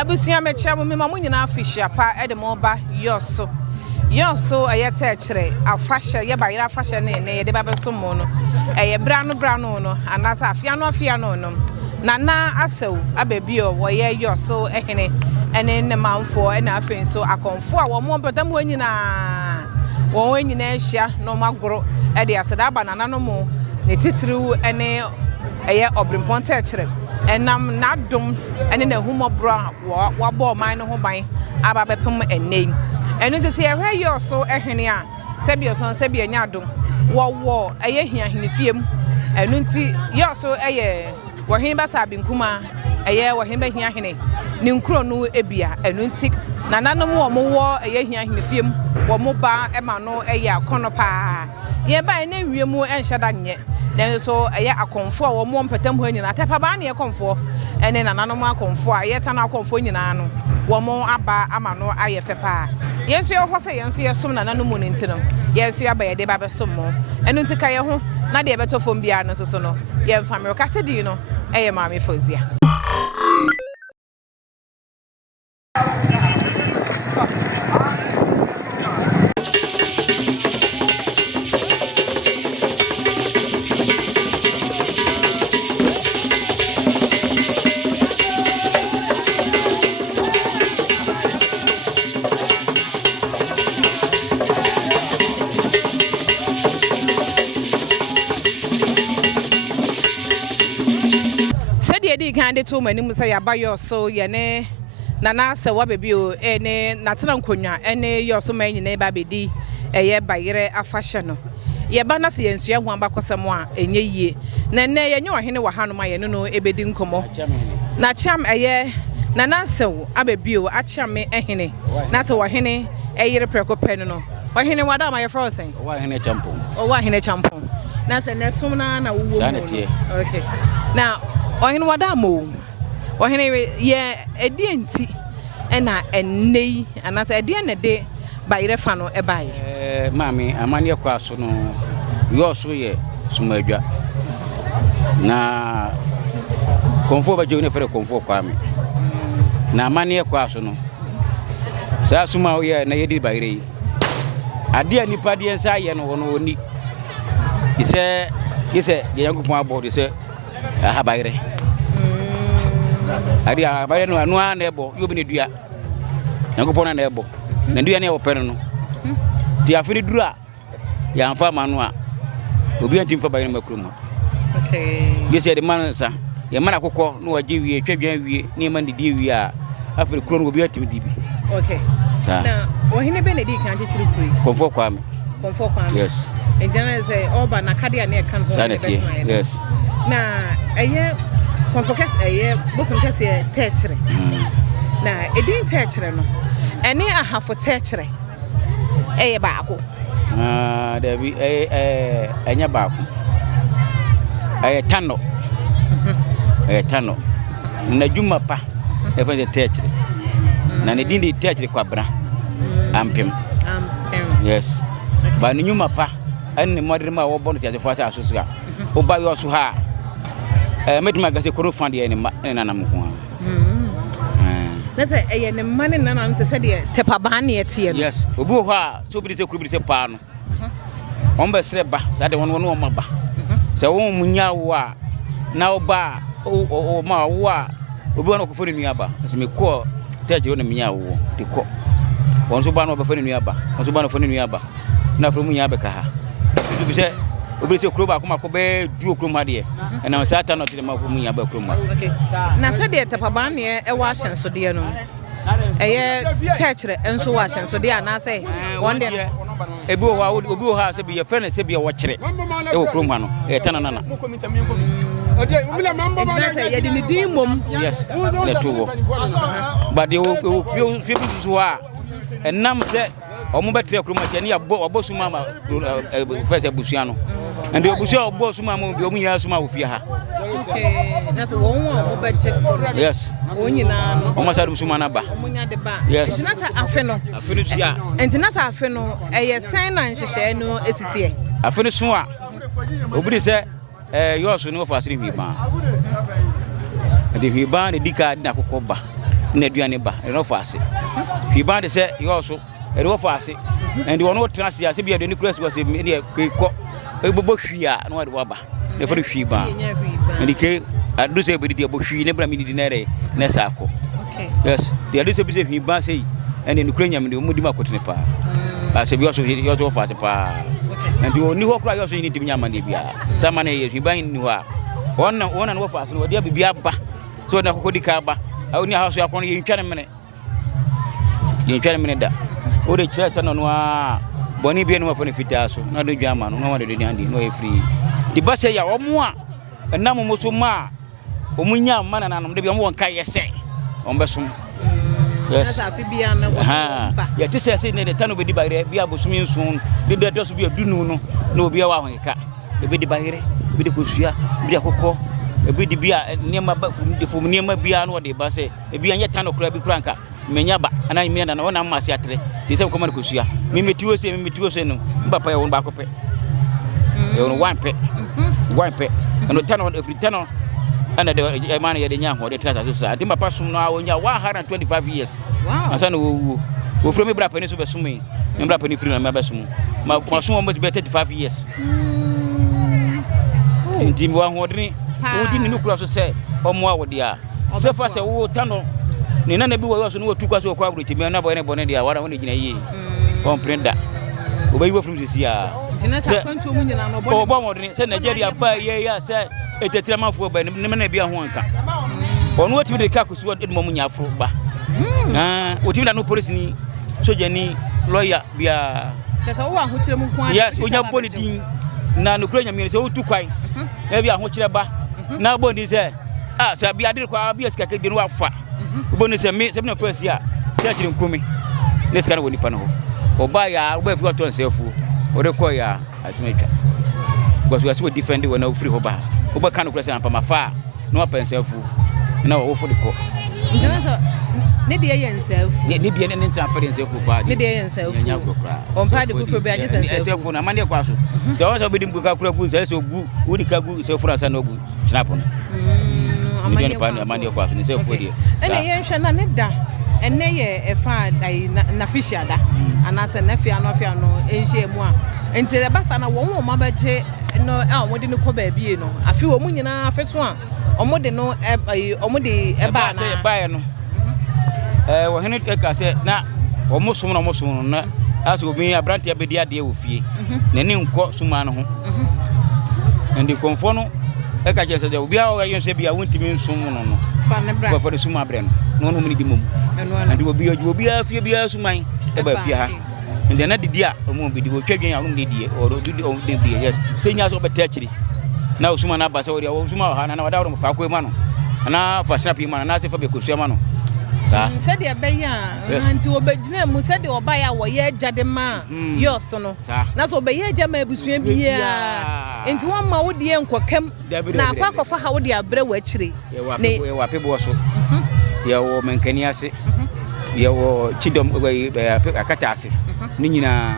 Abusia mecha mo mema mo nyina afihia pa edemo ba yoso ayete kire afahia ye ba yira afahia ne ye de ba beso mo no eye bra no no anasa afia no nana asew abebio wo ye yoso ehene ene ne manfo ene afin so akonfo a wo mo petam wo nyina ehia no magoro e de aseda ba nana no mo ne titiriwu ene eye obrimponte kire enam nadom ene na humobra wa bo man no ho ban aba bepem enei eno te se ehwe yoso ehene a sebio son sebia nyadom wo eye hia henefiem eno nti yoso eye wo hen ba sa binkuma eye wo hen ba hia hene ne nkuro no ebia eno nti nananom wo mo wo eye hia henefiem wo mo ba ema no eye akono pa ye ba ene nwiemu enhyada nye so eye akonfo a wo mo mpatam ho nyina tepa ba na ye konfo ene nananom akonfo a ye ta na akonfo nyina no wo mo aba ama no aye fepa yenso ye ho se yenso ye som nananom mu ntino yenso ya ba ye de ba besom mo eno nti ka ye ho na de beto fom bia no so no ye mfamero kase di no eye maame Fozia Edi kan de to mani musa ya ba yoso ye ne nana se wa bebi o ene natena nkonwa ene yoso man nyina ba bedi eye bayire afahye no ye ba na se yensu ya hu aba kosem a enye yie na ne ye nye ohene wa hanom aye no ebedi nkomo na cham eye nana se wo abebi o acham ehene na se wo hene eyire preko pen no wo hene wada ma ye frozen wa hene champon wa hene champon na se ne sumna na wo okay na ohene wada mo ohene ye edienti ena enei anasa edie ne de bayire fa no e baye mami amane kwa so no yo so ye sumadwa na konfo ba jone fere konfo kwa mi na amane kwa so no sa suma ye na yedi bayire ade anipa de nsa ye no wono oni ise ye yankufo abo de se ha bayire adi abaye no anu a na ebo yo bi ne dua yankopon na ebo na dua ne e opere no ti afini dura ya amfa manu a obi anti mfa baye no makroma okay yesi de mansa ye mana kokko no waje wie twadwan wie ne man didi wie a afiri kuro no obi atim dibi okay na ohine benedict kan chichiri kuri konfo kwa me yes ejana say oba na kadia na e kan ho yes na eye konfokes eye bosom kese techre na edin techre no ene ahafo techre eye baako dabi enya baako tano tano na juma pa e fa techre na ne din di techre kwa bra ampem yes ba ni nyuma pa enne modere ma wo bonu tiaje fata asusu ga o ba yo so ha medima gase koro fande ye ne nanam ko na say eye ne mane nanam te se de tepa ba na yete no yes obi ho a so bi se kuru bi se pa no on ba sre ba sa de won o ma ba se won munya wo a na o ba o ma wo a obi won ko fori nua ba se me ko teje won munya wo de ko won so ba no ba fori nua ba won so ba no fori nua ba na fori munya be ka ha bi se obi se kuro ba kuma ko be du okuro ma de na satan no te ma ko munya ba okuro ma okay na se de tepa ba ne e wa hyen so de no eye techre enso wa hyen so de ana se won de ebi o wa obi o ha se bi ye friend se bi ye wo kire e okuro ma no e tanana ye de ni din mom yes le to but de o fi so wa enam se omo betre okuro ma tani abo suma ma first busia no and the obusia obo suma ma bi omunya suma ofia ha okay that's one o budget yes onyina no o ma sadu suma na ba omunya de ba yes nasa afe no sia enti nasa afe no eye sign na nhyehyɛ no esitie afe no so a obiri se yo so no fa asiri hwi ba de hwi ba ne dika na kokko ba na aduane ba no fa ase fi ba de se yo so e do fa ase and wono trans ya se bia de ni kura se ne ko e bobo hwia na wa de wa ba ne fa hwi ba and ke adu se bi de bo hwi ne bra mi di na re na sa ko yes de adu se bi se hwi ba sei and ni kura nyam de mu di makotene pa se bi yo so fa ase pa and you ni ho kura yo so ni di nyama ne bia sa ma ne ye hwi ba ni wa wona no fa ase no de bia ba so na kokodi ka ba awni ha so akon ye ntwane mene da o de church no a boni bi no fo ne fitaa so na do dwama no na wa de andi no e free di ba se ya omo a na mo so ma o munya ma na nanom de bi omo won kai yese on besom yes na afi bia na wo ba ya ti se ne de tano be di bagre bia bosumi nsun de do so bia dunu no na obi a wa honka e be di bagre bi de kosua bi akokɔ ebi di bia niema ba fum niema bia no de ba se ebi anya tano kura bi kranka menya ba ana mi na wona ma se atre de se ko ma ko sua mi metiwo se no mbapa ye won ba ko pe ye won wan pe no tano every tano ana de e man ye de nya ho de trata so sa de mbapa sum no a wonya 125 years wow asa no wo fro mi bra pani so be sum mi bra pani free na me ba sum ma sum mo be 35 years tintim wa hodini wodi ni nukura so se omo a wodi a se fa se wo tano ni na bi wo so no tukwa so kwa abro timi na bo ne bone dia wara woni gina yi comprenda obayi wo from si a se kwanto mu nyina no bo bo modini se Nigeria ba ye ya se etetiremafo ba ni na bia ho anka onu wotimi de ka kusi wodi mo munya afro ba na wotimi da no police ni soja ni lawyer bia tesa wo ahokyere mu kwa yes onya boni din na no kura nyame se wo tukwan e bia ahokyere ba na boni se se bia de kwa bia sika kedi no afa boni se me se na first ya se akire nkumi ne sika no woni pa no oba ya oba fi wato nsefu o de ko ya atimetwa because we are defend when we free hoba oba kan kura se na pa mafa no pa nsefu na wo fo de ko ne de ye nsefu ne de ne nsa pa de nsefu pa ne de ye nsefu on pa de fufu be anye nsefu na mande kwa so to wa so be dim ka kura gu nse so gu wodi ka gu nsefu na sa no gu snap no amani pa amani kwa so nsefu de ene ye nhwe na ne da ene ye efa na fisha da anase na fia no enhye mu a enti de basa na wo ma baje no a wo de ne ko ba bie no afi wo mu nyina afeso a omo de no omo de eba na eba no wo hene ka se na omo som na aso obi abrante abedi ade wo fie na ni nko suma no ho ndi konfo no ka je se de obi a wo yɛ se bia wontimi nsum no fa ne bra fa de suma bre no no mu ni di mum ndi obi a fie bia suman e ba fie ha ndi na didi a omo bi di wo twadwen a omo didi o do di yes se nya so beta akiri na osuma na ba se wo dia wo suma ha na wada wo fa ko ma no na fa snap ma na se fa be kosua ma no se de be ya anti obegina mu se de oba ya wo ye jade ma yoso no na so be ye jama abusua bia enti won ma wo de enkokem na akwakofa ha wo de abre wo akire ne wa pebo so ya wo menkani ase ya wo chidom akata ase ni nyina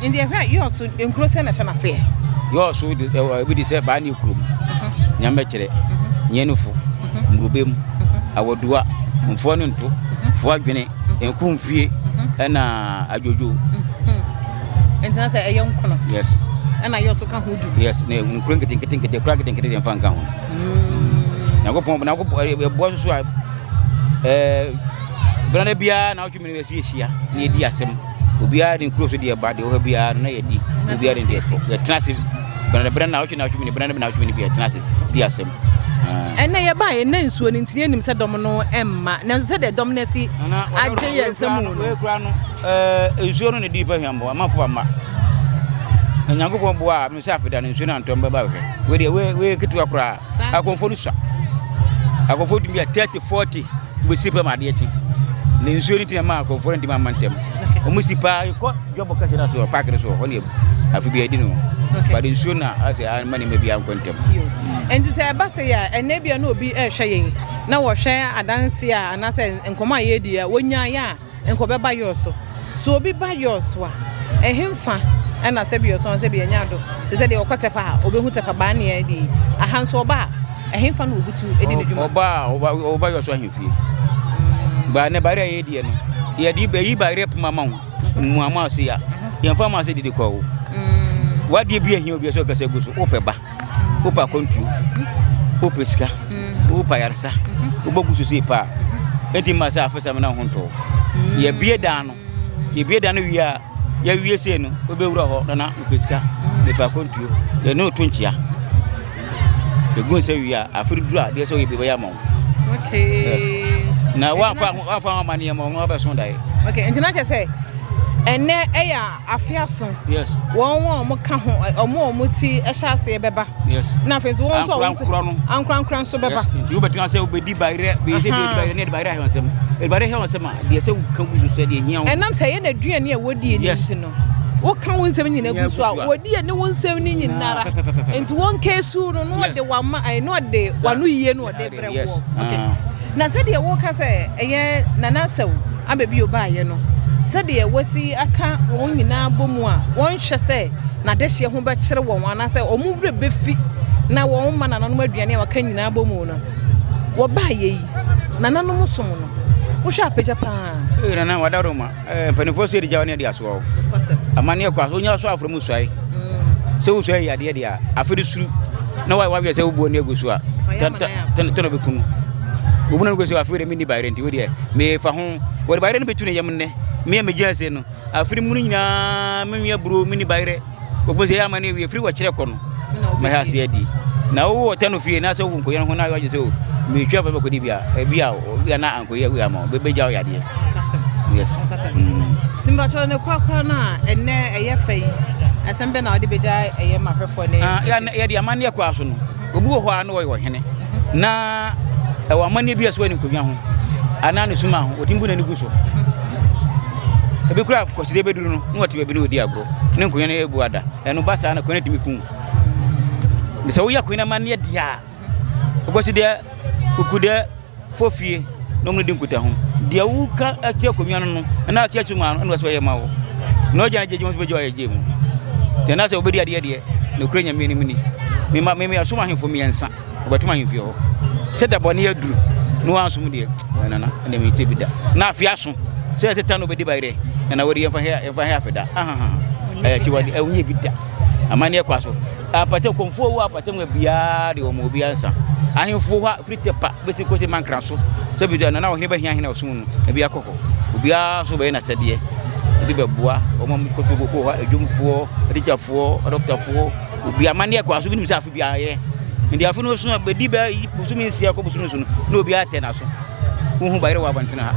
indi e hwa yoso enkuro se na shana se yoso bi di se ba ni kurum nyambe kire nyenufu mrubem awodua mfo no nto fo adwene enkumfie na ajojo entina se eyon kono yes na yoso ka hodu yes ne nkuro nketenkete kura nketenkete mfa nka ho nyagopon na bo so a brana bia na otwemi ne si hia na edi asem obia de nkuro so de ba de wo bia na yedi obia de de ya trase brana na otwemi ne brana na otwemi ne bia trase di asem ene ye ba ye na nsuo ni ntie nim se dom no emma na se de dom na si age ye nsemu no we kura no nsuo no ne di pa hwambo amafo ama nyankopon bo a me se afida ne nsuo na ntom ba ba we de we kitu akura akonfo no swa akonfo di bia 30 40 we sipa ma de echi ne nsuo ni tin ma akonfo ndi ma mantem o musipa ko jobo ka se na so park so ho ne afi bia di no ba de nsuo na ase mani me bia nkontem enti se ba se ya ene bia na obi hwe yen na wo hwe adanse a na se nkoma ye di a wonya ya enkobe ba yoso so obi ba yoso a ehemfa na se bia so se bia nyado te se de okotepa obehu tepa ba na ya di ahanso oba ehemfa na obutu edi ne dwuma oba yoso ahemfie ba ne bare ye die no ye di be yi bare puma ma ho mu ama se ya ye fa ma se di ko wo wadi bi ehia obi so kase guso wo pe ba wo pa kontu wo peska wo pa yarsa wo boguso se pa enti ma sa afesa me na ho nto ye bie dan no wi ya wie se no wo be wura ho na peska me pa kontu ye no tunchia the go say we are afridura dey so we be ya ma okay na wa fa mani ma won ba so dai okay enti na say ene eya afiaso yes won mo ka ho mo ti e sha se beba yes na fe so won so ankran so beba nti wo betin say obedi bayre be say be bayre ne bayre ha nsem e bayre ha nsem dey say kan gusu say dey hia enam say ye na duane e wodi eni nti no wo kan won nsem nyina gusu a wodi eni won nsem ni nyinara enti won kesu no no de wa ma ai no de wanu yie no de brɛ wo okay na say de wo ka say eye nana saw abebi obaye no said the wasi aka won nyina bomu a won hwe se na de hye ho be kire won ana se omumbre be fi na won ma nananom aduane wa kan nyina bomu no wo ba ye yi nananom som no wo hwe apagya pa nana wadaro ma panifo se de jawane de aso amane kwa so nya so afro mu suai se wo suai ya de dia afiri suru na wa wi se wo bo ne agusu a tan be kunu wo bu na agusu afiri mini bayre nti wo de me fa ho wo bayre no betu ne yam ne me jase no afiri mu nyina me wi aburo mini bayre wo se ya mane wi afiri wo kire ko no me ha se adi na wo tanu fie na se wo nko yen ho na yo je se o me twa fa ko di bia bia na anko ye wi ama be ja ya de yes timba cho ne kwa na enne eye fai asembe na odi beja eye mahwefo ne ya de amane kwa so no obu ho a na wo hene na e wa amane bia so ni konwa ho ana ne suma ho otimbu na ni guso ebe kura kwaside beduru no nwati be bi no odi agro ne nkonya ne ebu ada eno basa na kone timi kun bi so ya kwina man ye dia kwaside ukude fofie no mu di nkuta ho dia wuka atia konwa no na akia chuma no so ye mawo no jana jeje mo so bejo ye jemu tena se obedi ade ade no kurenya mi ni me asuma hemfo mi ensa obatuma hemfie ho se da bone aduru no ansum de nana ene mi tebida na afiaso se se tanu obedi bayre na wori yefa ha feda chiwadi unye bida amane e kwaso apate konfo wo apate mo bia de o mo bia nsa ahemfo ha fritepa besi ko se mankraso se bida na wo hene ba hia osum no e bia kokko obia so be na sede e be boa o mo ko to ko ha edwumfo richafo doctorfo obia amane e kwaso bi nim se afi bia ye ndi afi no so be di ba busumi nsia ko busumi so no obia tena so hu bayre wa bantena ha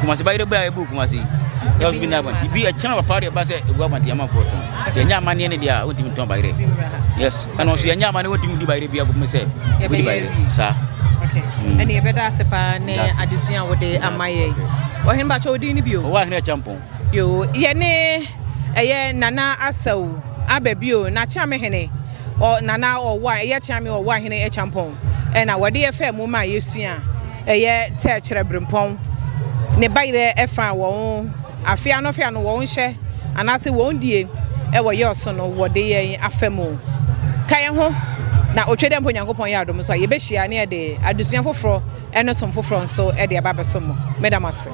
kuma se bayre ba e bu kuma se ya bi na banti bi a chana party ba se egu banti ama foto ya nya mane ne dia wotimi ton bayre yes and also ya nya mane wotimi di bayre bi agum se di bayre sa okay ani e beda se pa ne adesua wode amaye o hen ba cho odi ni bio o wa hen champon yo ye ne eye nana asaw ababio na chame hene o nana o wa eye chame o wa hene e champon e na wode ye fa mu ma yesua eye te kire brempon ne bayre e fa won afia no won hye anase won die e wo ye so no wo de ye afemo kan ho na otwede mpo nyankopon ya adom so ye be hia ne de adusua foforo eno som foforo nso e de aba beso mo medamase